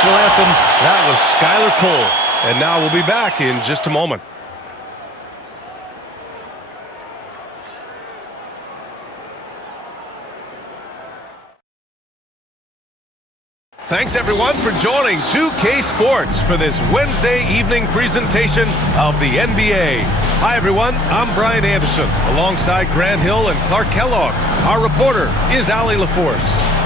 national anthem, that was Skylar Cole. And now we'll be back in just a moment. Thanks, everyone, for joining 2K Sports for this Wednesday evening presentation of the NBA. Hi, everyone. I'm Brian Anderson, alongside Grant Hill and Clark Kellogg. Our reporter is Allie LaForce.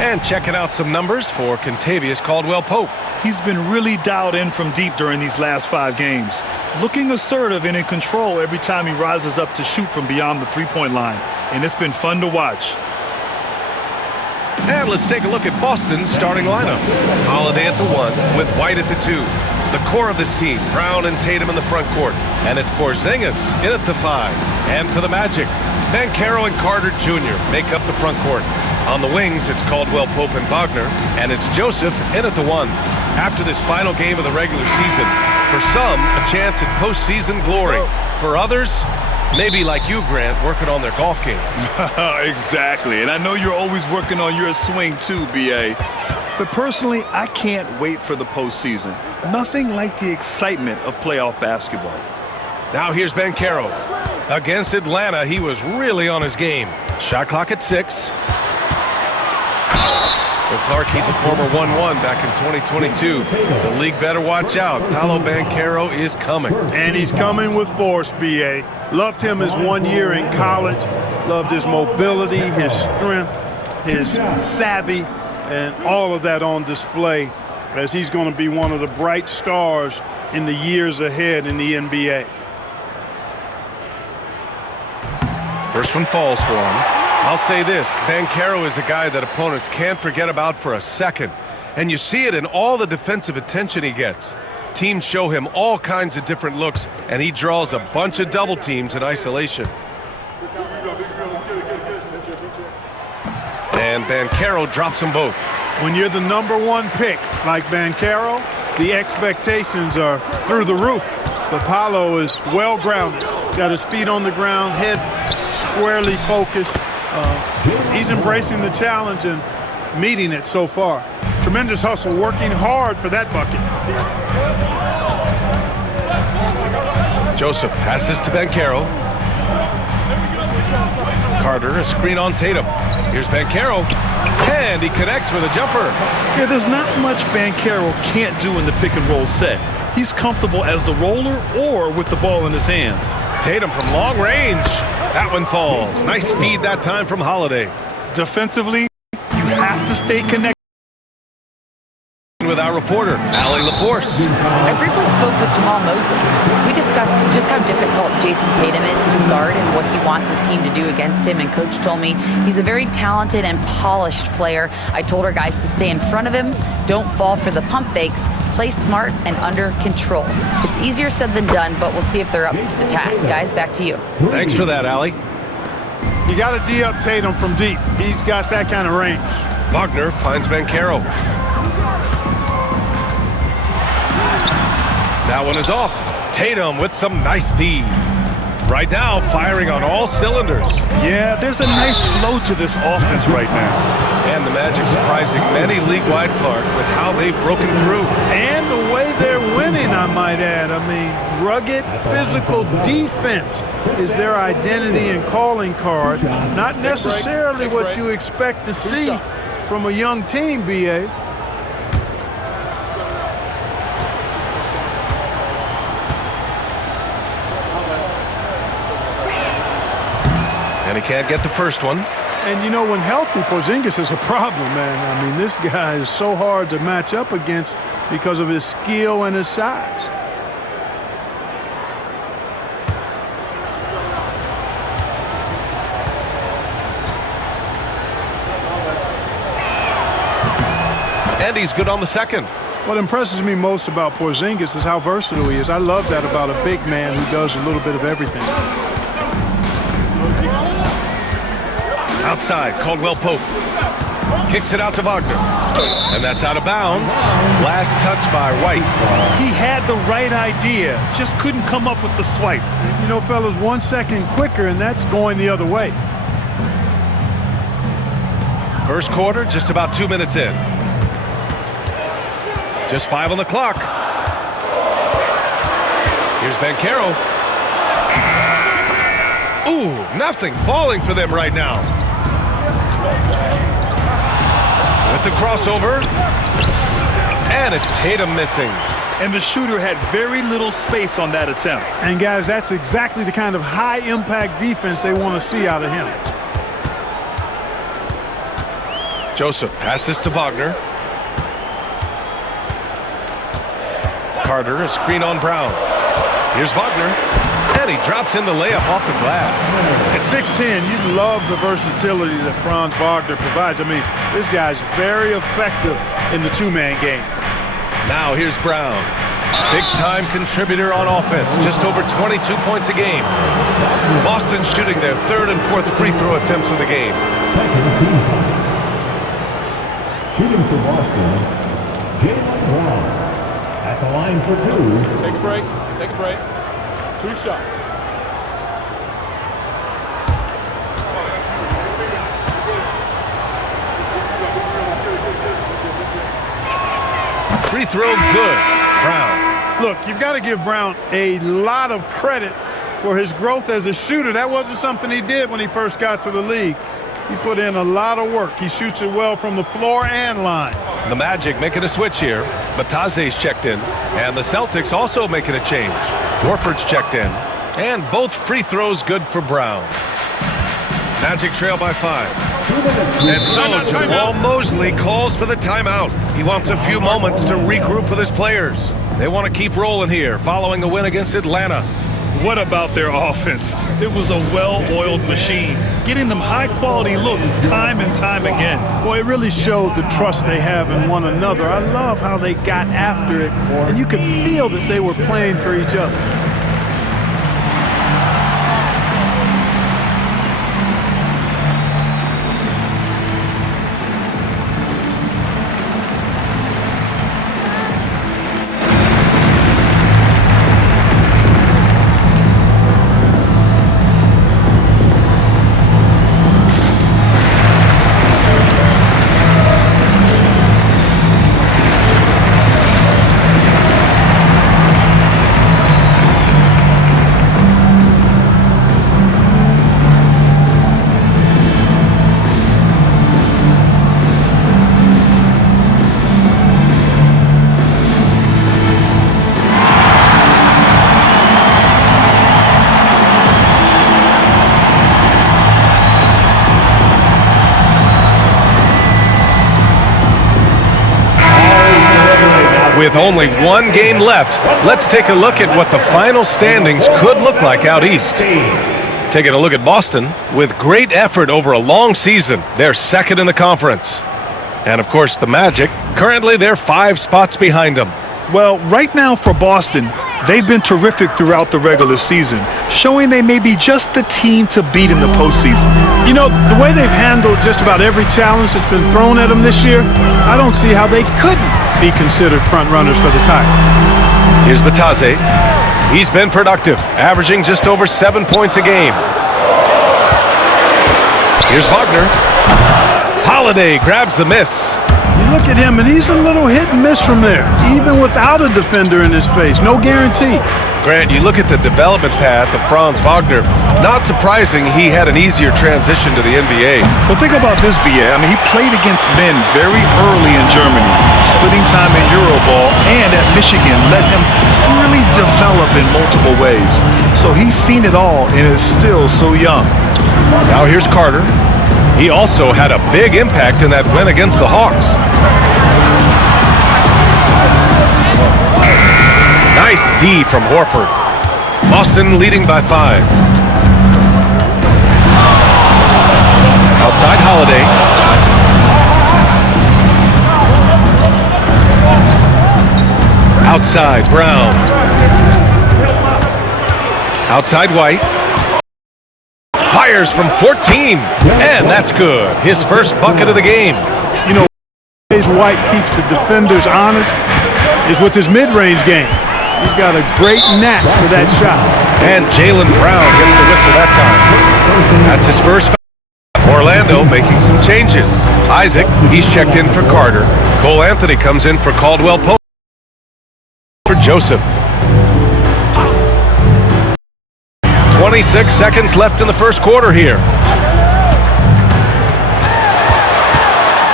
And checking out some numbers for Kentavious Caldwell-Pope. He's been really dialed in from deep during these last 5 games, looking assertive and in control every time he rises up to shoot from beyond the three-point line. And it's been fun to watch. And let's take a look at Boston's starting lineup. Holiday at the 1 with White at the 2. The core of this team, Brown and Tatum in the front court. And it's Porzingis in at the 5. And for the Magic, Banchero and Carter Jr. make up the front court. On the wings, it's Caldwell Pope and Wagner. And it's Joseph in at the 1. After this final game of the regular season, for some, a chance at postseason glory. For others, maybe like you, Grant, working on their golf game. Exactly. And I know you're always working on your swing too, B.A. But personally, I can't wait for the postseason. Nothing like the excitement of playoff basketball. Now here's Banchero. Against Atlanta, he was really on his game. Shot clock at 6. Well, Clark, he's a former 1-1 back in 2022. The league better watch out. Paolo Banchero is coming. And he's coming with force, B.A. Loved him his 1 year in college. Loved his mobility, his strength, his savvy, and all of that on display as he's going to be one of the bright stars in the years ahead in the NBA. First one falls for him. I'll say this, Banchero is a guy that opponents can't forget about for a second. And you see it in all the defensive attention he gets. Teams show him all kinds of different looks, and he draws a bunch of double teams in isolation. And Banchero drops them both. When you're the #1 pick like Banchero, the expectations are through the roof. But Paolo is well-grounded, got his feet on the ground, head squarely focused. He's embracing the challenge and meeting it so far. Tremendous hustle, working hard for that bucket. Joseph passes to Banchero. Carter, a screen on Tatum. Here's Banchero, and he connects with a jumper. Yeah, there's not much Banchero can't do in the pick-and-roll set. He's comfortable as the roller or with the ball in his hands. Tatum from long range. That one falls. Nice feed that time from Holiday. Defensively, you have to stay connected. With our reporter, Allie LaForce. I briefly spoke with Jamal Mosley. We discussed just how difficult Jason Tatum is to guard and what he wants his team to do against him, and Coach told me he's a very talented and polished player. I told our guys to stay in front of him, don't fall for the pump fakes, play smart and under control. It's easier said than done, but we'll see if they're up to the task. Guys, back to you. Thanks for that, Allie. You got to D up Tatum from deep. He's got that kind of range. Wagner finds Banchero. That one is off. Tatum with some nice D. Right now, firing on all cylinders. Yeah, there's a nice flow to this offense right now. And the Magic surprising many league-wide, Clark, with how they've broken through. And the way they're winning, I might add. I mean, rugged, physical defense is their identity and calling card. Not necessarily what you expect to see from a young team, B.A. And he can't get the first one. And, you know, when healthy, Porzingis is a problem, man. I mean, this guy is so hard to match up against because of his skill and his size. And he's good on the second. What impresses me most about Porzingis is how versatile he is. I love that about a big man who does a little bit of everything. Outside, Caldwell-Pope. Kicks it out to Wagner. And that's out of bounds. Last touch by White. He had the right idea, just couldn't come up with the swipe. You know, fellas, 1 second quicker, and that's going the other way. First quarter, just about 2 minutes in. Just 5 on the clock. Here's Banchero. Ooh, nothing falling for them right now. With the crossover. And it's Tatum missing. And the shooter had very little space on that attempt. And guys, that's exactly the kind of high-impact defense they want to see out of him. Joseph passes to Wagner. Carter, a screen on Brown. Here's Wagner. And he drops in the layup off the glass. At 6'10", you love the versatility that Franz Wagner provides. I mean, this guy's very effective in the two-man game. Now here's Brown. Big-time contributor on offense. Just over 22 points a game. Boston shooting their third and fourth free throw attempts of the game. Shooting for Boston, Jaylen Brown. At the line for two. Take a break. Take a break. 2 shots. Free throw good. Brown. Look, you've got to give Brown a lot of credit for his growth as a shooter. That wasn't something he did when he first got to the league. He put in a lot of work. He shoots it well from the floor and line. The Magic making a switch here. Bataze's checked in. And the Celtics also making a change. Horford's checked in. And both free throws good for Brown. Magic trail by 5. And so Jamal Mosley calls for the timeout. He wants a few moments to regroup with his players. They want to keep rolling here following a win against Atlanta. What about their offense? It was a well-oiled machine, getting them high-quality looks time and time again. Boy, it really showed the trust they have in one another. I love how they got after it, and you could feel that they were playing for each other. With only one game left, let's take a look at what the final standings could look like out east. Taking a look at Boston, with great effort over a long season, they're second in the conference. And of course the Magic, currently they're 5 spots behind them. Well, right now for Boston, they've been terrific throughout the regular season, showing they may be just the team to beat in the postseason. You know, the way they've handled just about every challenge that's been thrown at them this year, I don't see how they couldn't be considered front runners for the title. Here's Bataze. He's been productive, averaging just over 7 points a game. Here's Wagner. Holiday grabs the miss. You look at him, and he's a little hit and miss from there, even without a defender in his face. No guarantee. Grant, you look at the development path of Franz Wagner, not surprising he had an easier transition to the NBA. Well, think about this, BA. I mean, he played against men very early in Germany, splitting time in Euroball, and at Michigan let him really develop in multiple ways. So he's seen it all and is still so young. Now here's Carter. He also had a big impact in that win against the Hawks. Nice D from Horford. Boston leading by 5. Outside Holiday. Outside Brown. Outside White. Fires from 14. And that's good. His first bucket of the game. You know, ways White keeps the defenders honest is with his mid-range game. He's got a great knack for that shot. And Jaylen Brown gets the whistle that time. That's his first foul. Orlando making some changes. Isaac, he's checked in for Carter. Cole Anthony comes in for Caldwell Pope. Joseph. 26 seconds left in the first quarter here.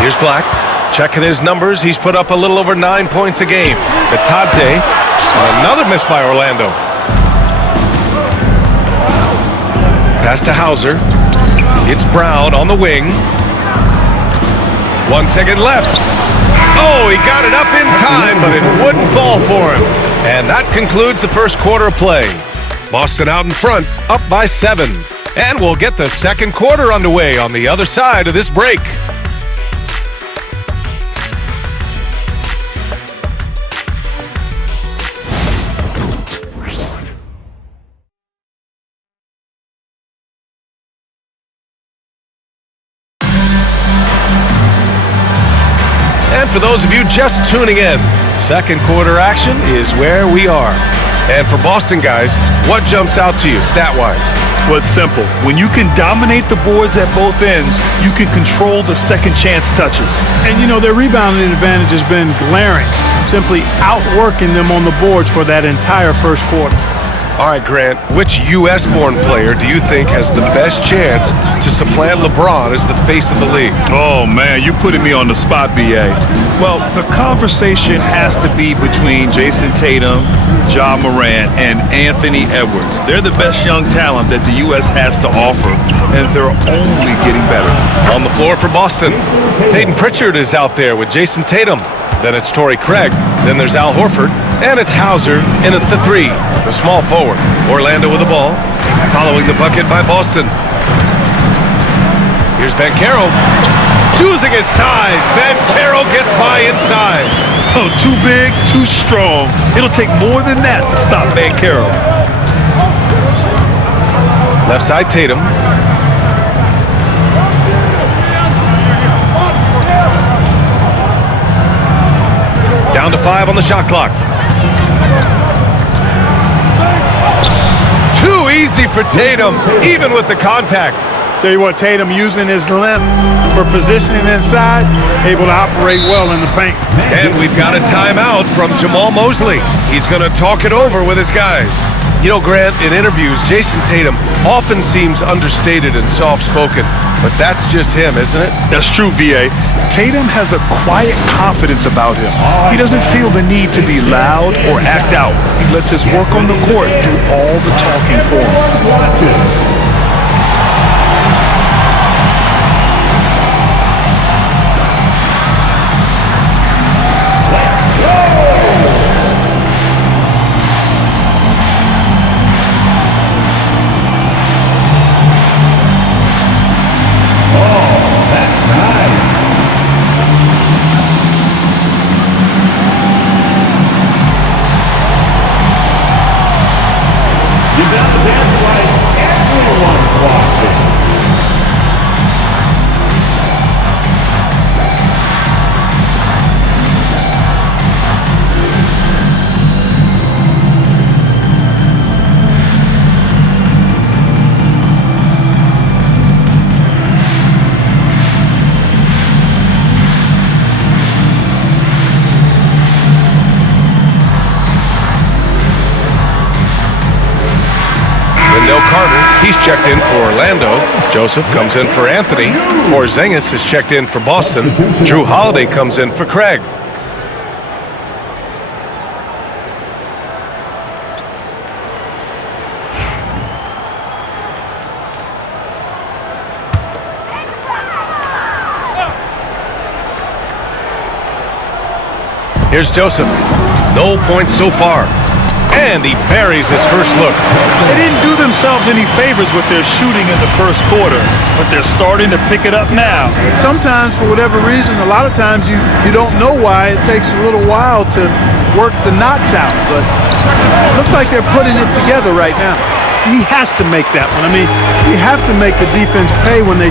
Here's Black. Checking his numbers. He's put up a little over 9 points a game. Bitadze. And another miss by Orlando. Pass to Hauser. It's Brown on the wing. 1 second left. Oh, he got it up in time, but it wouldn't fall for him. And that concludes the first quarter of play. Boston out in front, up by 7. And we'll get the second quarter underway on the other side of this break. And for those of you just tuning in, second quarter action is where we are. And for Boston guys, what jumps out to you stat-wise? Well, it's simple. When you can dominate the boards at both ends, you can control the second chance touches. And, you know, their rebounding advantage has been glaring, simply outworking them on the boards for that entire first quarter. All right, Grant, which U.S.-born player do you think has the best chance to supplant LeBron as the face of the league? Oh, man, you putting me on the spot, B.A. Well, the conversation has to be between Jason Tatum, Ja Morant, and Anthony Edwards. They're the best young talent that the U.S. has to offer, and they're only getting better. On the floor for Boston, Peyton Pritchard is out there with Jason Tatum. Then it's Torrey Craig. Then there's Al Horford. And it's Hauser in at the 3, the small forward. Orlando with the ball, following the bucket by Boston. Here's Banchero. Using his size, Banchero gets by inside. Oh, too big, too strong. It'll take more than that to stop Banchero. Left side Tatum. Down to 5 on the shot clock. Too easy for Tatum, even with the contact. Tell you what, Tatum using his length for positioning inside, able to operate well in the paint. And we've got a timeout from Jamal Mosley. He's going to talk it over with his guys. You know, Grant, in interviews, Jason Tatum often seems understated and soft-spoken, but that's just him, isn't it? That's true, B.A. Tatum has a quiet confidence about him. He doesn't feel the need to be loud or act out. He lets his work on the court do all the talking for him. He's checked in for Orlando. Joseph comes in for Anthony. Porzingis is checked in for Boston. Drew Holiday comes in for Craig. Here's Joseph. No points so far. And he buries his first look. They didn't do themselves any favors with their shooting in the first quarter, but they're starting to pick it up now. Sometimes, for whatever reason, a lot of times you don't know why. It takes a little while to work the knots out, but it looks like they're putting it together right now. He has to make that one. I mean, you have to make the defense pay when they